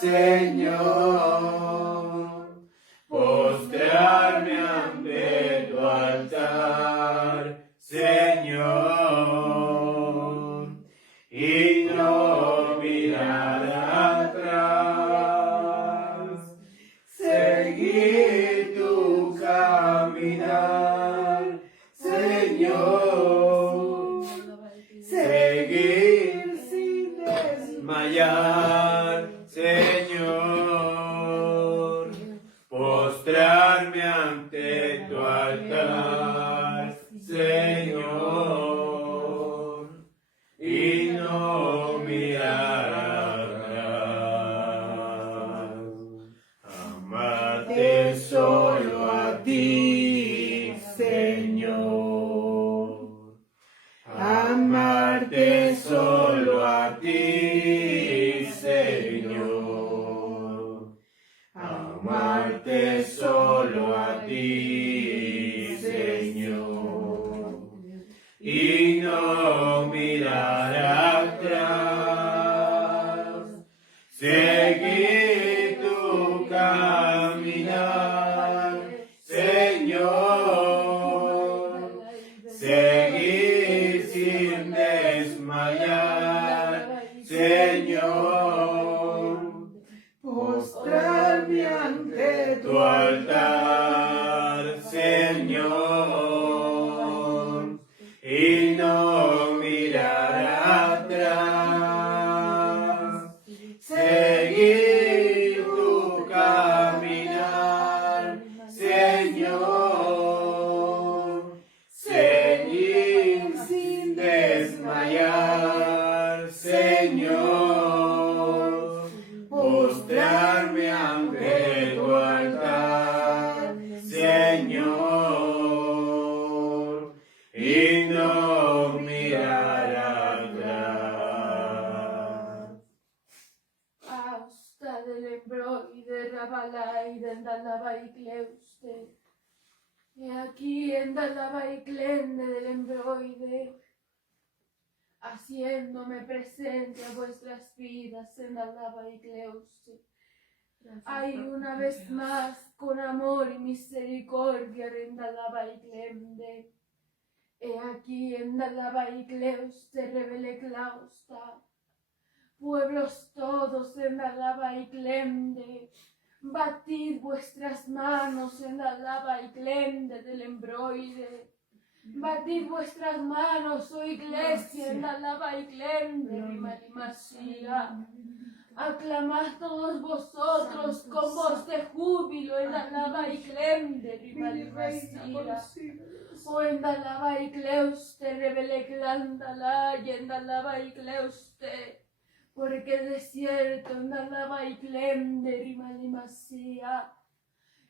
Señor, postrarme ante tu altar, Señor, y no mirar atrás, seguir tu caminar, Señor, seguir sin desmayar, Señor, postrarme ante tu altar, Señor, y no mirar atrás. Amarte solo a ti, Señor. Amarte solo a ti, Señor. Amarte solo a ti, Señor. Y no mirar atrás. Seguir tu caminar, Señor. Seguir sin desmayar, Señor. Postrarme ante tu altar, Señor, y no mirar atrás. Seguir tu caminar, Señor. Seguir sin desmayar, Señor. Postrarme ante tu altar, Señor, y no mirar atrás. Hasta del embroide, rabalaide, endalaba y cleuste. Y aquí endalaba y clende del embroide, haciéndome presente a vuestras vidas, endalaba y cleuste. Ay, una vez más, con amor y misericordia, endalaba y clende. He aquí endalaba y cleuste, revele clausta. Pueblos todos endalaba y clende. Batid vuestras manos en la lava y clende del embroide. Batid vuestras manos, oh iglesia, en la lava y clende, rimalimacía. Aclamad todos vosotros con voz de júbilo en la lava y clende, rimalimacía. O en la lava y cleuste, revele clándala, y en la lava y cleuste. Porque el desierto andalaba y clende, rimalimacía,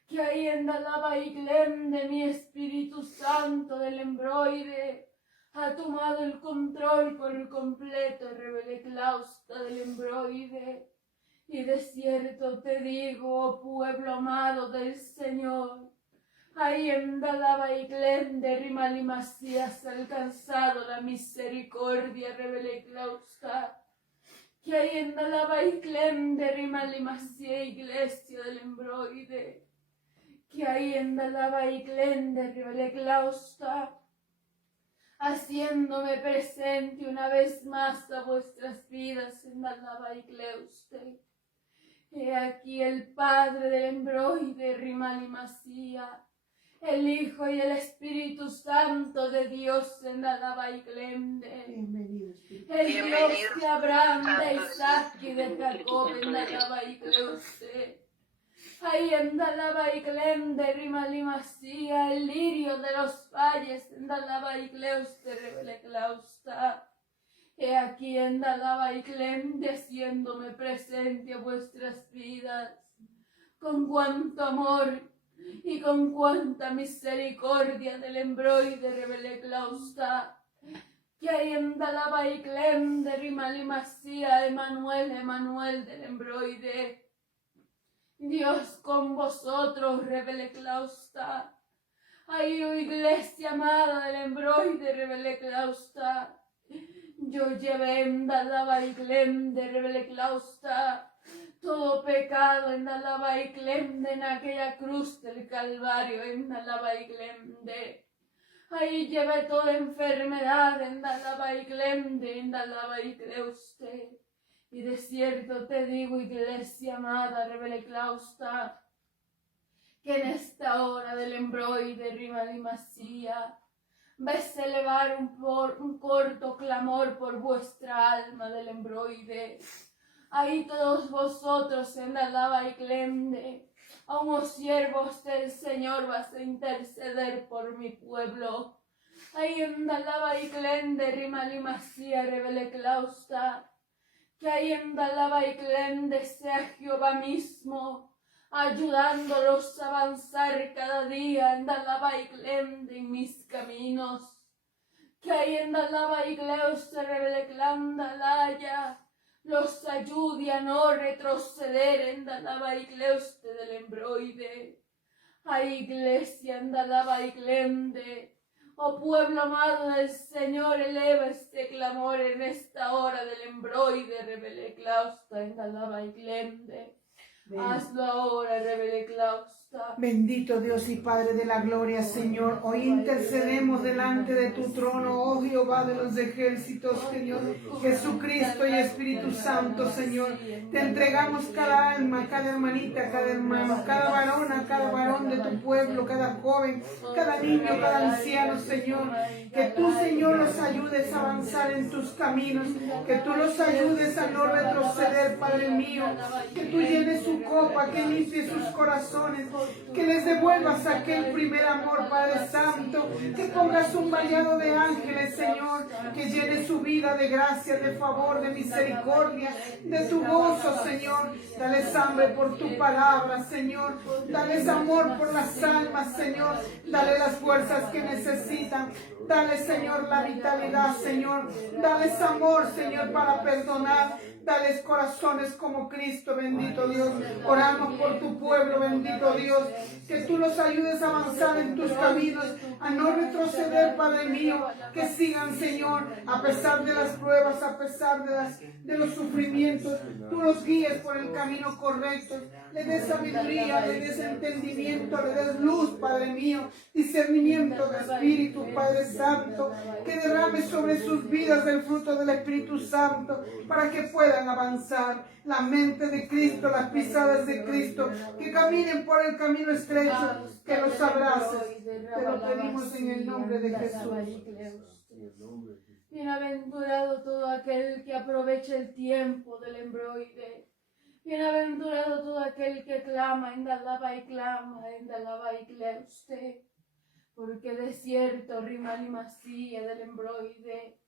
que ahí andalaba y clende mi Espíritu Santo del embroide, ha tomado el control por completo, revele clausta del embroide, y de cierto te digo, oh pueblo amado del Señor, ahí andalaba y clende, rimalimacía, has alcanzado la misericordia, revele clausta, que ahí en la lava y clende, rimalimacía, iglesia del embroide, que ahí en la lava y clende, revele clausta, haciéndome presente una vez más a vuestras vidas en la lava y cleuste. He aquí el Padre del embroide, rimalimacía, el Hijo y el Espíritu Santo de Dios en la lava y clende. El Dios de Abraham, de Isaac y de Jacob en la lava y cleuste. Ahí en la lava y clende, rimalimacía, el lirio de los valles en la lava y cleuste, revele clausta. He aquí en la lava y clende, haciéndome presente a vuestras vidas. Con cuánto amor y con cuánta misericordia del embroide revele clausta. Que ahí en la lava y clende, rimalimacía, Emanuel, Emanuel del embroide. Dios con vosotros, revele clausta. Ay, oh iglesia amada del embroide, revele clausta. Yo llevé en la lava y clende, revele clausta. todo pecado en Dalaba y Clemde, en aquella cruz del Calvario en Dalaba y Clemde. Ahí lleve toda enfermedad en Dalaba y Clemde, en Dalaba y Cleuste. Y de cierto te digo, iglesia amada, revele clausta, que en esta hora del embroide rima y masía, ves elevar un corto clamor por vuestra alma del embroide. Ahí todos vosotros en Dalaba y Clemde, como siervos del Señor, vas a interceder por mi pueblo. Ahí en Dalaba y Clemde rima y masía, revele clausta, que ahí en Dalaba y Clemde sea Jehová mismo, ayudándolos a avanzar cada día en Dalaba y Clemde en mis caminos. Que ahí en Dalaba y Cleuste revele Clandalaya, los ayude a no retroceder en Dalaba y Cleuste del embroide. Ay, iglesia en Dalaba y Clemde, oh pueblo amado del Señor, eleva este clamor en esta hora del embroide, revele clausta en Dalaba y Clemde. Hazlo ahora, revele clausta. Bendito Dios y Padre de la gloria, Señor. Hoy intercedemos delante de tu trono, oh Jehová de los ejércitos, Señor. Jesucristo y Espíritu Santo, Señor. Te entregamos cada alma, cada hermanita, cada hermano, cada varona, cada varón de tu pueblo, cada joven, cada niño, cada anciano, Señor. Que tú, Señor, los ayudes a avanzar en tus caminos. Que tú los ayudes a no retroceder, Padre mío. Que tú llenes su copa, que limpie sus corazones, que les devuelvas aquel primer amor, Padre Santo, que pongas un bañado de ángeles, Señor, que llene su vida de gracia, de favor, de misericordia, de tu gozo, Señor. Dales hambre por tu palabra, Señor. Dales amor por las almas, Señor. Dale las fuerzas que necesitan. Dale, Señor, la vitalidad, Señor. Dales amor, Señor, para perdonar. Dales corazones como Cristo, bendito Dios. Oramos por tu pueblo, bendito Dios. Que tú los ayudes a avanzar en tus caminos, a no retroceder, Padre mío. Que sigan, Señor, a pesar de las pruebas, a pesar de los sufrimientos. Tú los guíes por el camino correcto. Le des sabiduría, le des entendimiento, le des luz, Padre mío. Discernimiento de espíritu, Padre Santo. Que derrame sobre sus vidas el fruto del Espíritu Santo para que puedan avanzar. La mente de Cristo, las pisadas de Cristo, que caminen por el camino estrecho, que los abraces. Te lo pedimos en el nombre de Jesús. Bienaventurado todo aquel que aproveche el tiempo del embroide. Bienaventurado todo aquel que clama en Dalaba y Cleuste. Porque de cierto rima y masía del embroide.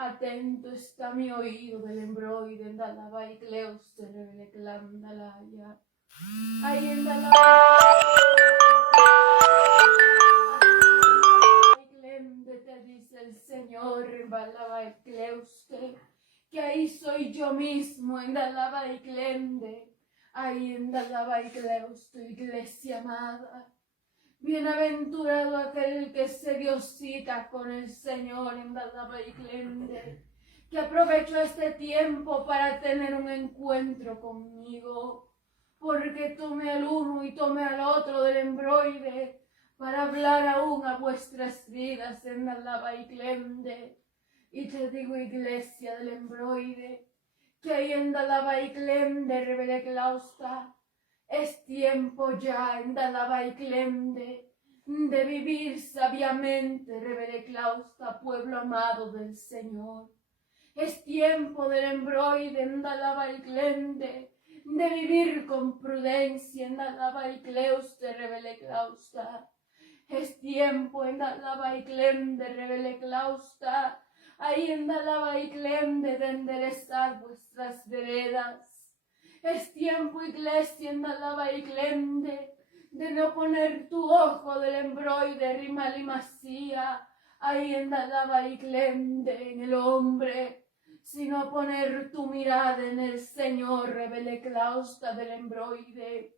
Atento está mi oído del embroide en Dalaba y Cleuste, revele Clandalaya. Ahí en Dalaba y Clemde te dice el Señor en Dalaba y Cleuste, que ahí soy yo mismo en Dalaba y Clemde. Ahí en Dalaba y Cleuste, iglesia amada. Bienaventurado aquel que se dio cita con el Señor en Dalaba y Clemde, que aprovechó este tiempo para tener un encuentro conmigo, porque tomé al uno y tomé al otro del embroide para hablar aún a vuestras vidas en Dalaba y Clemde. Y te digo, iglesia del embroide, que ahí en Dalaba y Clemde revele clausta. Es tiempo ya en Dalaba y Clemde de vivir sabiamente, revele clausta, pueblo amado del Señor. Es tiempo del embroide en Dalaba y Clemde de vivir con prudencia en Dalaba y Cleuste, revele clausta. Es tiempo en Dalaba y Clemde, revele clausta. Ahí en Dalaba y Clemde de enderezar vuestras veredas. Es tiempo, iglesia, en Dalaba y Clemde, de no poner tu ojo del embroide, rima y masía, ahí en Dalaba y Clemde, en el hombre, sino poner tu mirada en el Señor, revele clausta del embroide.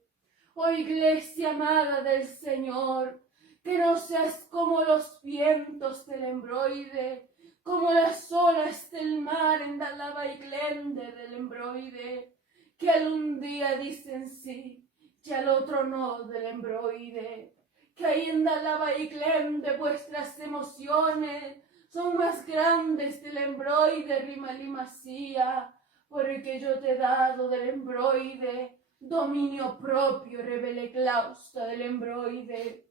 Oh iglesia amada del Señor, que no seas como los vientos del embroide, como las olas del mar en Dalaba y Clemde del embroide. que al un día dicen sí, y al otro no del embroide, que ahí en Dalaba y Clem de vuestras emociones son más grandes del embroide, rima limasía, porque yo te he dado del embroide dominio propio, revele clausta del embroide.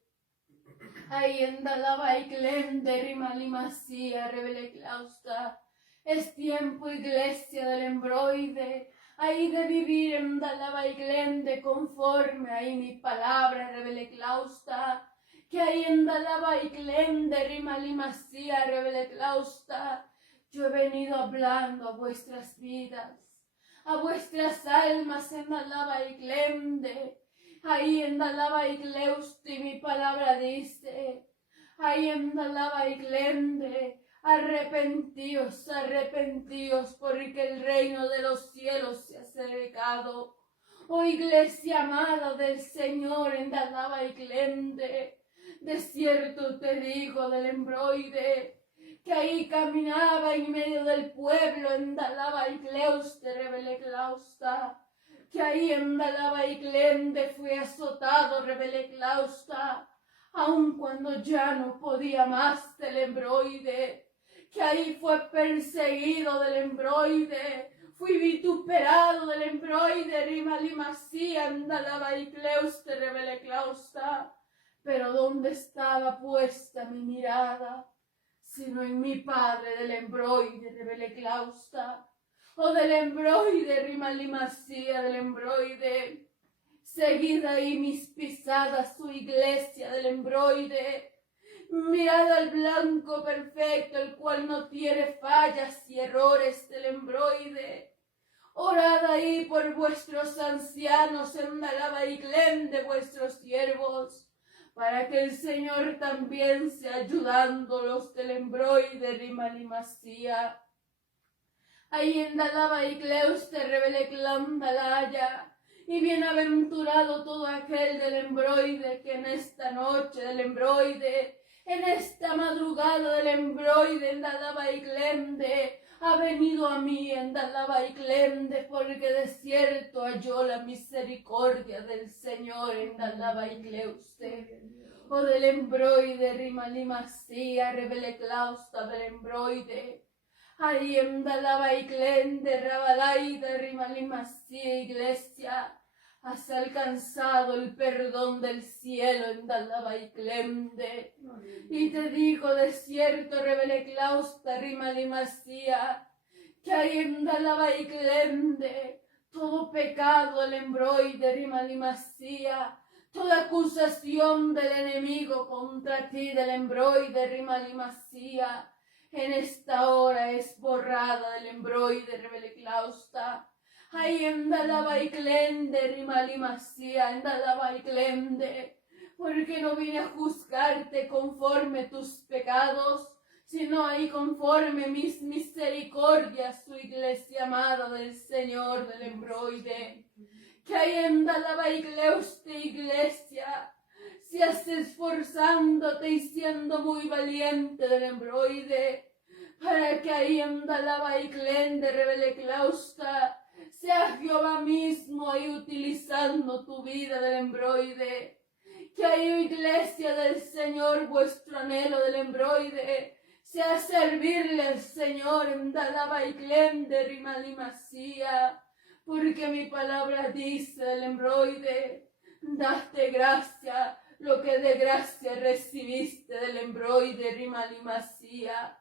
Ahí en Dalaba y Clem de rima limasía, revele clausta, es tiempo, iglesia del embroide, ahí de vivir en Dalaba y Clem de conforme, ahí mi palabra, revele clausta, que ahí en Dalaba y Clem de rima limasía, revele clausta, yo he venido hablando a vuestras vidas, a vuestras almas en Dalaba y Clem de, ahí en Dalaba y Cleusti mi palabra dice, ahí en Dalaba y Clem de, arrepentíos, arrepentíos, porque el reino de los cielos se ha acercado. Oh iglesia amada del Señor en Dalaba y Clem de cierto te digo del embroide, que ahí caminaba en medio del pueblo en Dalaba y Cleuste, revele clausta, que ahí en Dalaba y Clem fui azotado, revele clausta, aun cuando ya no podía más del embroide, que ahí fue perseguido del embroide, fui vituperado del embroide, rima limasía, Dalaba y Cleuste, revele clausta, pero ¿dónde estaba puesta mi mirada? Sino en mi padre del embroide, revele clausta, o del embroide, rima limasía, del embroide, seguid ahí mis pisadas, su iglesia del embroide, mirad al blanco perfecto, el cual no tiene fallas y errores del embroide, orad ahí por vuestros ancianos en Dalaba y Clem de vuestros siervos, para que el Señor también sea ayudándolos del embroide, rima limasía. Ahí en Dalaba y Cleuste revele clam Dalaya, y bienaventurado todo aquel del embroide que en esta noche del embroide, en esta madrugada del embroide en Dalaba y Clem ha venido a mí en Dalaba y Clem porque de cierto halló la misericordia del Señor en Dalaba y Cleuste. O del embroide, rima limasía, revele clausta del embroide. Ahí en Dalaba y Clem rabalaida, rima limasía, iglesia. Has alcanzado el perdón del cielo en Dalaba y Clem y te digo de cierto, revele clausta, rima limasía, que ahí en Dalaba y Clem todo pecado el embroide, rima limasía, toda acusación del enemigo contra ti del embroide, rima limasía, en esta hora es borrada del embroide, revele clausta. Ahí en Dalaba y Clem rima limasía, en Dalaba y Clem porque no vine a juzgarte conforme tus pecados, sino ahí conforme mis misericordias, su iglesia amada del Señor del embroide. Que ahí en Dalaba y Cleuste, iglesia, seas esforzándote y siendo muy valiente del embroide, para que ahí en Dalaba y Clem revele clausta, sea Jehová mismo ahí utilizando tu vida del embroide. Que ahí, iglesia del Señor, vuestro anhelo del embroide sea servirle al Señor en Dalaba y Clem rima limasía, porque mi palabra dice del embroide, daste gracia lo que de gracia recibiste del embroide, rima limasía.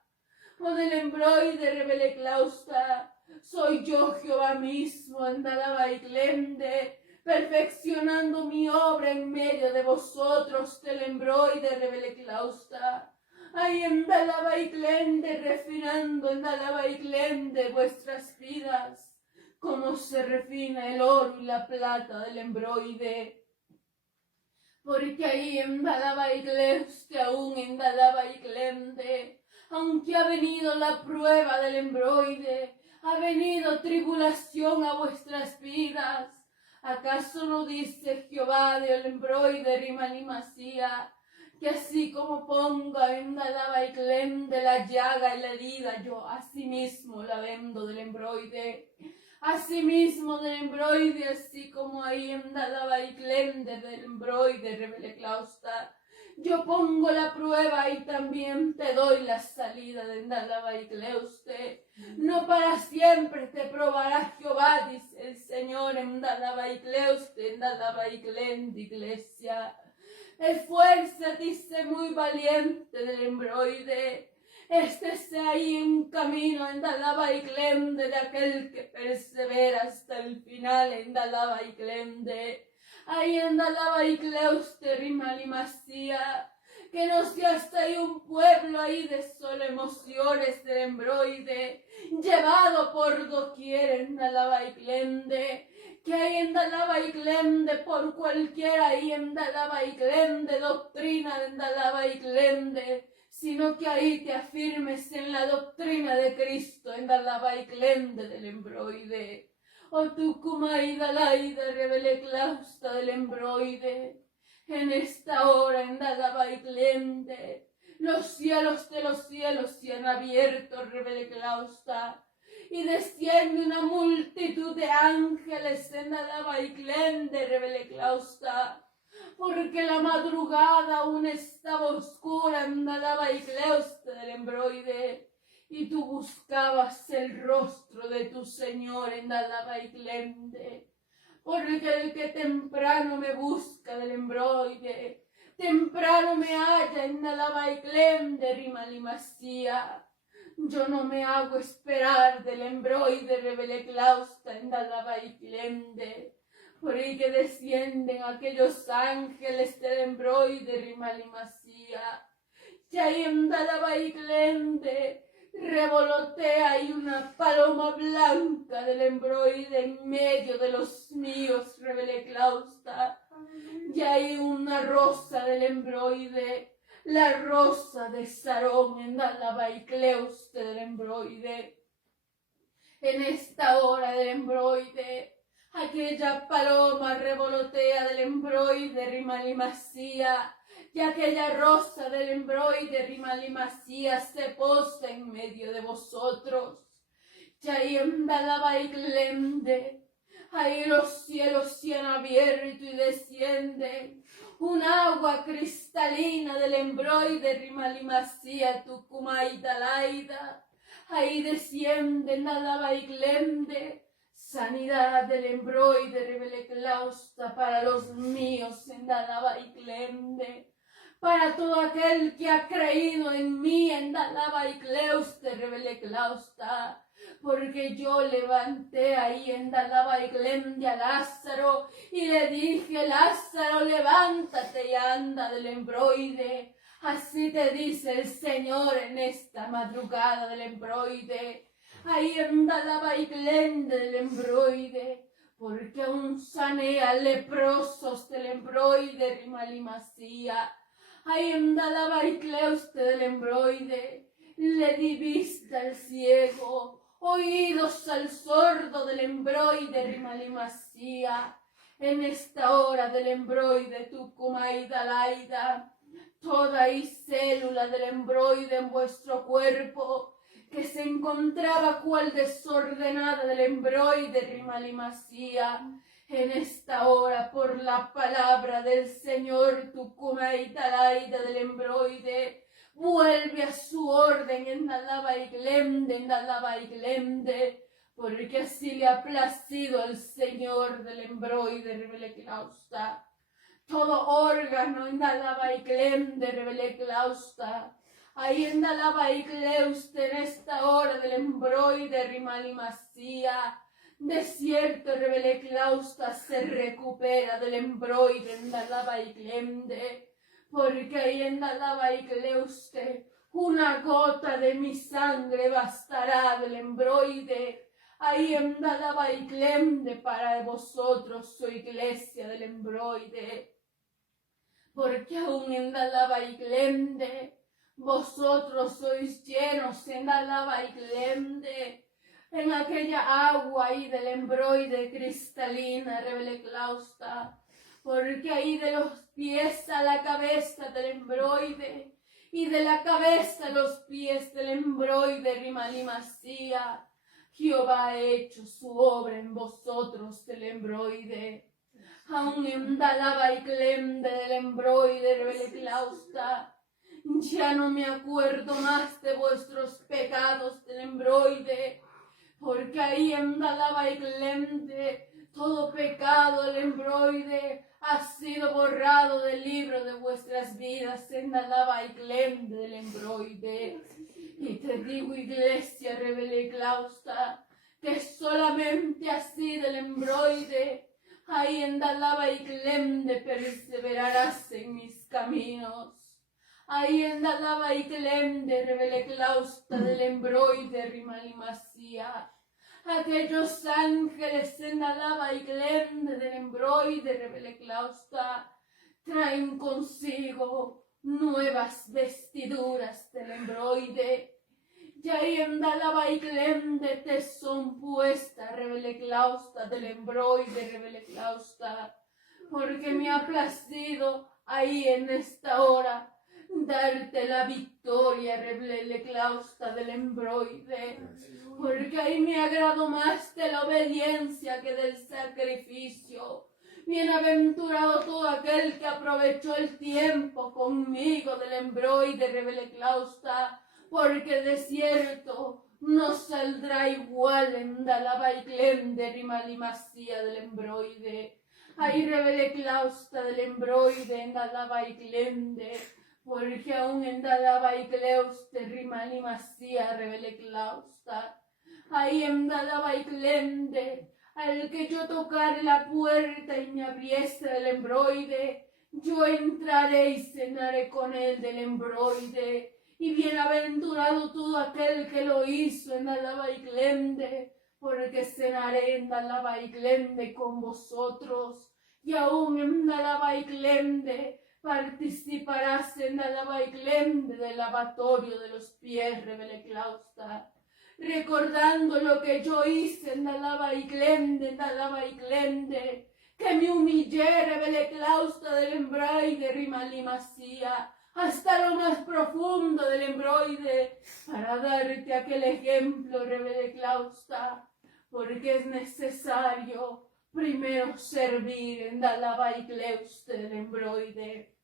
O del embroide, revele clausta, soy yo Jehová mismo en Dalaba y Clem perfeccionando mi obra en medio de vosotros del embroide, revele clausta. Ahí en Dalaba y Clem refinando en Dalaba y Clem vuestras vidas, como se refina el oro y la plata del embroide. Porque ahí en Dalaba y Clem, aún en Dalaba y Clem, aunque ha venido la prueba del embroide, ha venido tribulación a vuestras vidas, ¿acaso no dice Jehová del embroide, rima limasía, que así como ponga en Dalaba y Clem la llaga y la herida, yo asimismo la vendo del embroide? Asimismo del embroide, así como ahí en Dalaba y Clende del embroide, revele clausta. Yo pongo la prueba y también te doy la salida de Dalaba y Cleuste. No para siempre te probará Jehová, dice el Señor, en Dalaba y Cleuste, en Dalaba y Clende, iglesia. Esfuérzate y sé muy valiente del embroide. Este sea ahí un camino en Dalaba y Clende de aquel que persevera hasta el final en Dalaba y Clende. Ahí en Dalaba y Cleuste, Rimal y Masía, que no sea hasta ahí un pueblo ahí de solo emociones del embroide, llevado por doquier en Dalaba y Clende, que ahí en Dalaba y Clende, por cualquiera ahí en Dalaba y Clende, doctrina en Dalaba y Clende, sino que ahí te afirmes en la doctrina de Cristo en Dalaba y Clende del embroide. O tu cumaida laida revele clausta del embroide. En esta hora en Dalaba y Clende, los cielos de los cielos se han abierto, revele clausta, y desciende una multitud de ángeles en Dalaba y Clende, revele clausta, porque la madrugada aún estaba oscura en Dalaba y Cleuste del embroide, y tú buscabas el rostro de tu Señor en Dalaba y Clende, porque el que temprano me busca del embroide, temprano me halla en Dalaba y Clende, Rimal y Masía. Yo no me hago esperar del embroide, revele clausta en Dalaba y Clende, por ahí que descienden aquellos ángeles del embroide, Rimal y Masía. Y ahí en Dalaba y Clende revolotea y una paloma blanca del embroide en medio de los míos, revele clausta. Y hay una rosa del embroide, la rosa de Sarón en Dalaba y Cleuste del embroide. En esta hora del embroide, aquella paloma revolotea del embroide, Rimal y Masía, y aquella rosa del embroide, Rimal y Masía, se posa en medio de vosotros. Y ahí en Dalaba y Clende, ahí los cielos se han abierto y desciende un agua cristalina del embroide, Rimal y Masía, Tucumaita Laida. Ahí desciende en Dalaba y Clende, sanidad del embroide, revele clausta para los míos en Dalaba y Clende. Para todo aquel que ha creído en mí en Dalaba y Cleuste, revele clausta, porque yo levanté ahí en Dalaba y Clende a Lázaro y le dije, Lázaro, levántate y anda del embroide. Así te dice el Señor en esta madrugada del embroide, ahí en Dalaba y Clende del embroide, porque aún sanea leprosos del embroide, Rimal y Masía. Ahí en Dalaba y Cleuste del embroide, le di vista al ciego, oídos al sordo del embroide, Rimal y Masía. En esta hora del embroide, Tucumaida Laida, toda y célula del embroide en vuestro cuerpo, que se encontraba cual desordenada del embroide, Rimal y Masía, en esta hora por la palabra del Señor, Tucumaita Laida del embroide, vuelve a su orden en Dalaba y Clende, en Dalaba y Clende, porque así le ha placido al Señor del embroide, revele clausta. Todo órgano en Dalaba y Clende, revele clausta. Ahí en Dalaba y Cleuste, en esta hora del embroide, Rimal y Masía, de cierto, revele clausta, se recupera del embroide en Dalaba y Clende, porque ahí en Dalaba y Cleuste, una gota de mi sangre bastará del embroide. Ahí en Dalaba y Clende para vosotros, su iglesia del embroide, porque aún en Dalaba y Clende, vosotros sois llenos en Dalaba y Clende, en aquella agua ahí del embroide cristalina, revele clausta, porque ahí de los pies a la cabeza del embroide, y de la cabeza a los pies del embroide, Rimal y Masía, Jehová ha hecho su obra en vosotros del embroide. Aún en Dalaba y Clemde del embroide revele clausta. Ya no me acuerdo más de vuestros pecados del embroide, porque ahí en Dalaba y Clemde todo pecado del embroide ha sido borrado del libro de vuestras vidas en Dalaba y Clemde del embroide. Y te digo, iglesia, revele clausta, que solamente así del embroide, ahí en Dalaba y Clemde perseverarás en mis caminos. Ahí en Dalaba y Clemde revele clausta del embroide rimalimasía. Aquellos ángeles en Dalaba y Clemde del embroide revele clausta traen consigo nuevas vestiduras del embroide. Y ahí en Dalaba y Clemde te son puestas revele clausta del embroide revele clausta, porque me ha placido ahí en esta hora darte la victoria revele clausta del embroide, porque ahí me agrado más de la obediencia que del sacrificio. Bienaventurado todo aquel que aprovechó el tiempo conmigo del embroide revele clausta, porque de cierto no saldrá igual en Dalaba y Clemde rimalimasía del embroide. Ahí revele clausta del embroide en Dalaba y Clemde, porque aún en Dalaba y Cleuste rimalimasía revele clausta. Ahí en Dalaba y Clemde, al que yo tocare la puerta y me abriese del embroide, yo entraré y cenaré con él del embroide. Y bienaventurado todo aquel que lo hizo en Dalaba y Clemde, porque cenaré en Dalaba y Clemde con vosotros. Y aún en Dalaba y Clemde participarás en Dalaba y Clemde del lavatorio de los pies revele clausta, recordando lo que yo hice en Dalaba y Clemde, que me humillé revele clausta del embroide rimalimasía, hasta lo más profundo del embroide, para darte aquel ejemplo revele clausta, porque es necesario primero servir en Dalaba y Cleuste del embroide.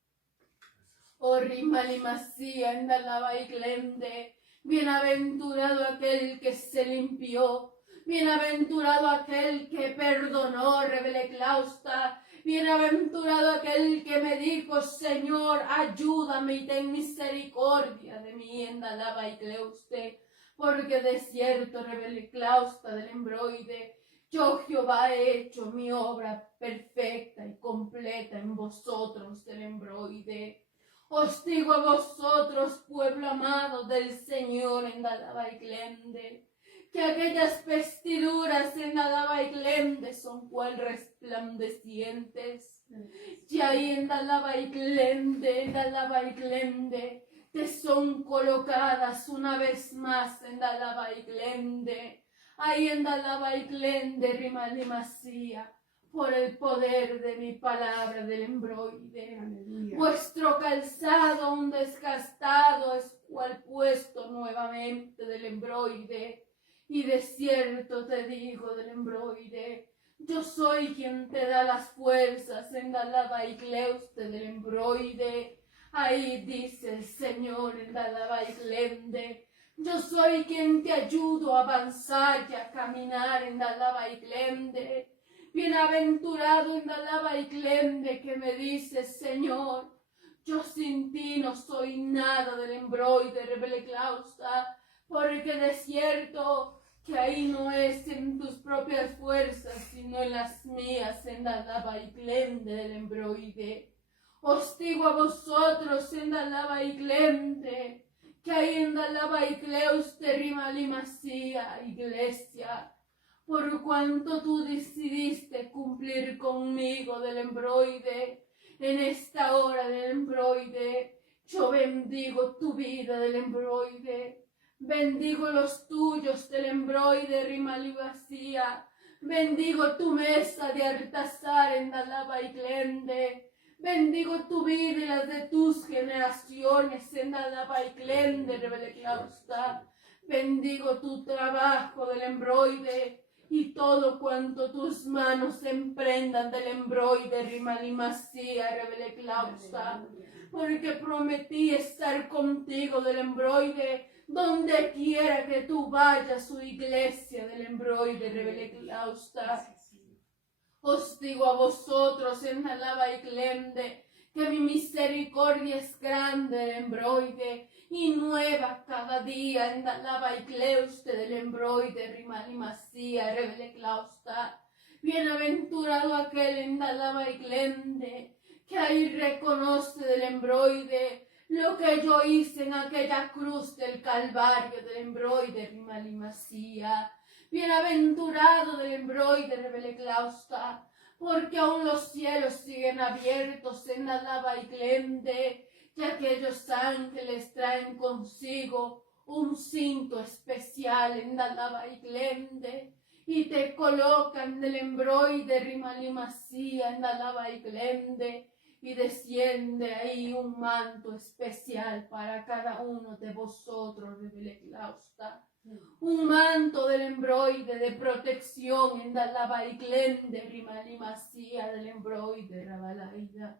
Oh rimalimasía en Dalaba y Clemde, bienaventurado aquel que se limpió, bienaventurado aquel que perdonó revele clausta, bienaventurado aquel que me dijo, Señor, ayúdame y ten misericordia de mí en Dalaba y Cleuste, porque de cierto revele clausta del embroide, yo Jehová he hecho mi obra perfecta y completa en vosotros del embroide. Os digo a vosotros, pueblo amado del Señor en Dalaba y Clemde, que aquellas vestiduras en Dalaba y Clemde son cual resplandecientes. Y ahí en Dalaba y Clemde, te son colocadas una vez más en Dalaba y Clemde. Ahí en Dalaba y Clemde rimalimasía, por el poder de mi palabra del embroide. Aleluya. Vuestro calzado aún desgastado es cual puesto nuevamente del embroide. Y de cierto te digo del embroide, yo soy quien te da las fuerzas en Dalaba y Cleuste del embroide. Ahí dice el Señor en Dalaba y Clemde, yo soy quien te ayudo a avanzar y a caminar en Dalaba y Clemde. Bienaventurado en Dalaba y Clemde que me dices, Señor, yo sin ti no soy nada del embroide revele clausta, porque de cierto que ahí no es en tus propias fuerzas, sino en las mías en Dalaba y Clemde del embroide. Os digo a vosotros en Dalaba y Clemde, que ahí en Dalaba y Cleuste rimalimasía, iglesia, por cuanto tú decidiste cumplir conmigo del embroide, en esta hora del embroide, yo bendigo tu vida del embroide, bendigo los tuyos del embroide rimalimasía, bendigo tu mesa de altar en Dalaba y Clemde, bendigo tu vida y las de tus generaciones en Dalaba y Clemde revele clausta. Bendigo tu trabajo del embroide y todo cuanto tus manos emprendan del embroide, Rimalimasía, Rebele Clausa, porque prometí estar contigo del embroide, donde quiera que tú vayas, su iglesia del embroide, Rebele Clausa. Os digo a vosotros en Alaba y Clende, que mi misericordia es grande del embroide, y nueva cada día en Alaba y Cleuste del embroide, Rimalimasía, Rebele Clausta. Bienaventurado aquel en Alaba y Clende, que ahí reconoce del embroide lo que yo hice en aquella cruz del Calvario del embroide, Rimalimasía. Bienaventurado del embroide, Rebele Clausta, porque aún los cielos siguen abiertos en Alaba y Clende, y aquellos ángeles traen consigo un cinto especial en Alaba y Clende, y te colocan del embroide, Rimalimasía, en Alaba y Clende, y desciende ahí un manto especial para cada uno de vosotros, Rebele Clausta. Un manto del embroide de protección en Dalaba y Clende, Rimalimasía del embroide, Rabalaida.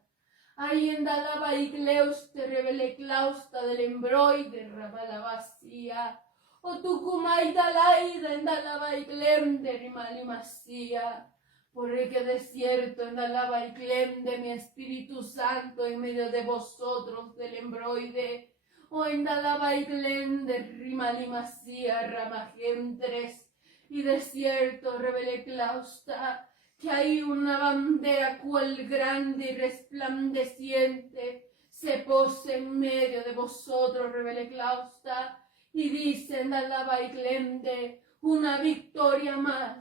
Ahí en Dalaba y Cleuste, Rebele Clausta del embroide, Rabalabasía. O Tucumay Dalaida en Dalaba y Clende, Rimalimasía. Porque de cierto en Dalaba y Clende mi Espíritu Santo en medio de vosotros del embroide. O en Dalaba y Clende, Rimalimasía, Ramagentres, y de cierto, Rebele Clausta, que hay una bandera cual grande y resplandeciente se pose en medio de vosotros, Rebele Clausta, y dice en Dalaba y Clende, una victoria más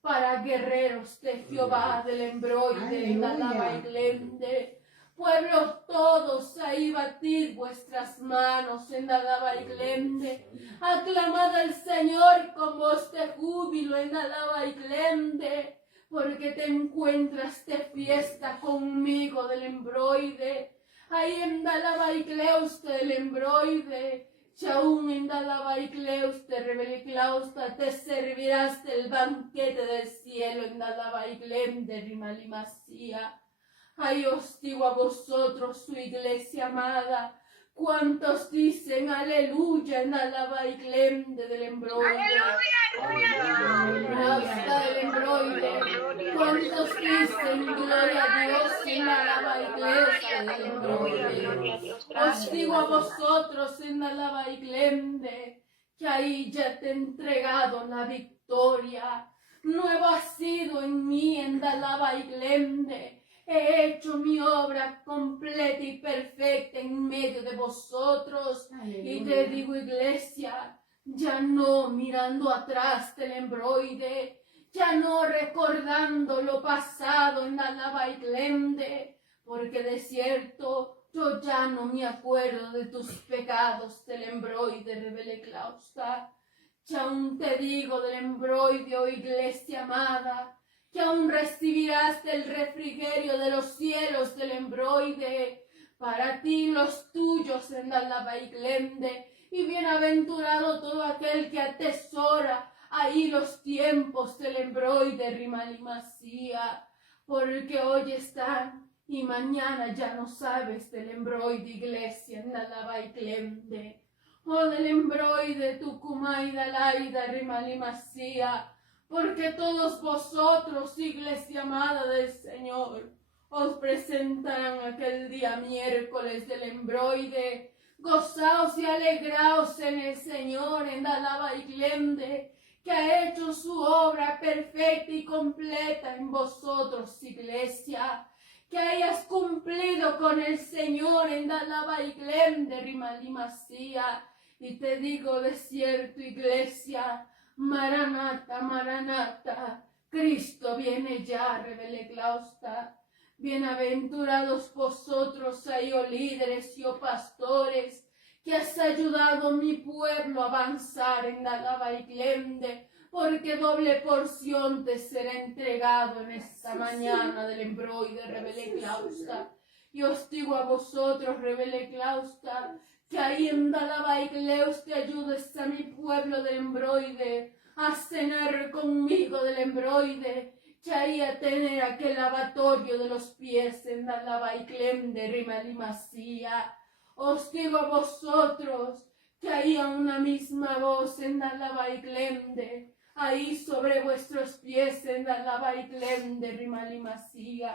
para guerreros de Jehová del embroide, en Dalaba y Clende. Pueblos todos, ahí batid vuestras manos en Alaba y Clende. Aclamad al Señor con voz de júbilo en Alaba y Clende, porque te encuentras de fiesta conmigo del embroide. Ahí en Dalaba y Cleuste del embroide, y aún en Dalaba y Cleuste, Rebele Clausta, te servirás del banquete del cielo en Dalaba y Clende, Rimalimasía. Ay, os digo a vosotros, su iglesia amada, cuantos dicen aleluya en Alaba y Clende del embroide. Aleluya del embroide. Cuantos dicen gloria a Dios en Alaba y Clende del embroide. Os digo a vosotros en Alaba y Clende, que ahí ya te he entregado la victoria. Nuevo ha sido en mí en Alaba y Clende. He hecho mi obra completa y perfecta en medio de vosotros. Aleluya. Y te digo, iglesia, ya no mirando atrás del embroide, ya no recordando lo pasado en Alaba y Clende, porque de cierto yo ya no me acuerdo de tus pecados del embroide, Rebele Clausta. Ya aún te digo del embroide, oh iglesia amada, que aún recibirás del refrigerio de los cielos del embroide, para ti los tuyos en Alaba y Clende, y bienaventurado todo aquel que atesora ahí los tiempos del embroide, Rimalimasía, porque hoy están y mañana ya no sabes del embroide, iglesia en Alaba y Clende, o del embroide, Tucumay, Dalaida, Rimalimasía, porque todos vosotros, iglesia amada del Señor, os presentarán aquel día miércoles del embroide. Gozaos y alegraos en el Señor, en Alaba y Clende, que ha hecho su obra perfecta y completa en vosotros, iglesia. Que hayas cumplido con el Señor en Alaba y Clende, Rimalimasía. Y te digo de cierto, iglesia, Maranata, Maranata, Cristo viene ya, Rebele Clausta. Bienaventurados vosotros, ahí, oh líderes y oh pastores, que has ayudado a mi pueblo a avanzar en Alaba y Clende, porque doble porción te será entregado en esta mañana del embroide, Rebele Clausta. Y os digo a vosotros, revele Clausta, que ahí en Dalaba y Cleus te ayudes a mi pueblo del embroide, a cenar conmigo del embroide, que ahí a tener aquel lavatorio de los pies en Dalaba y Clem de Rimalimasía. Os digo a vosotros, que ahí a una misma voz en Dalaba y Clem de, ahí sobre vuestros pies en Dalaba y Clem de Rimalimasía.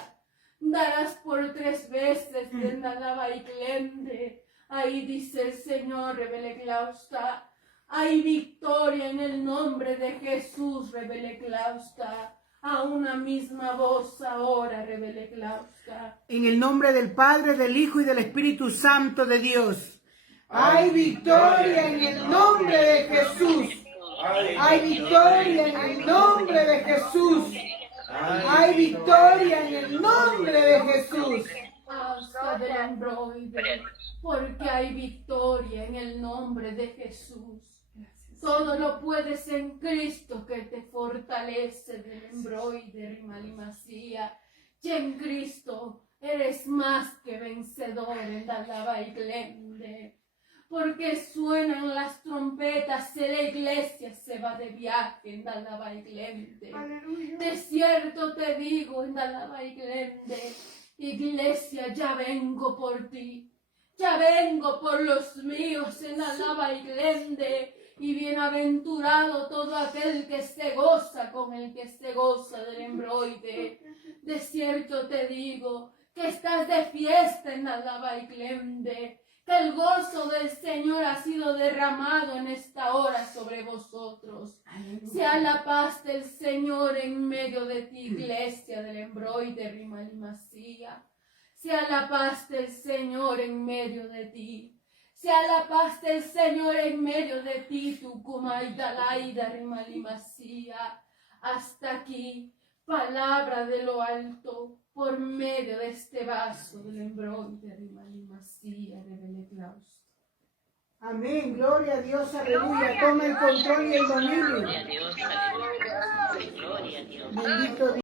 Darás por 3 veces de Dalaba y Clem de, ahí dice el Señor, revele Clausta. Hay victoria en el nombre de Jesús, revele Clausta. A una misma voz ahora, revele Clausta. En el nombre del Padre, del Hijo y del Espíritu Santo de Dios. Hay victoria en el nombre de Jesús. Hay victoria en el nombre de Jesús. Hay victoria en el nombre de Jesús. Hasta del embroide, porque hay victoria en el nombre de Jesús. Todo lo puedes en Cristo que te fortalece del embroide, Rimalimasía. Y en Cristo eres más que vencedor en Dalaba y Glende. Porque suenan las trompetas y la iglesia se va de viaje en Dalaba y Glende. De cierto te digo en Dalaba y Glende, iglesia, ya vengo por ti. Ya vengo por los míos en Dalaba y Glende. Y bienaventurado todo aquel que se goza con el que se goza del embroide. De cierto te digo que estás de fiesta en Dalaba y Glende, que el gozo del Señor ha sido derramado en esta hora sobre vosotros. Sea la paz del Señor en medio de ti, iglesia del embroide, Rimalimasía. Sea la paz del Señor en medio de ti. Sea la paz del Señor en medio de ti, Tucumay, Dalaida, Rimalimasía. Hasta aquí, palabra de lo alto, por medio de este vaso del embroide, Rimalimasía, revele Clausta. Amén, gloria a Dios, aleluya. Toma el control y el dominio. Gloria a Dios, aleluya. Gloria a Dios. Bendito Dios.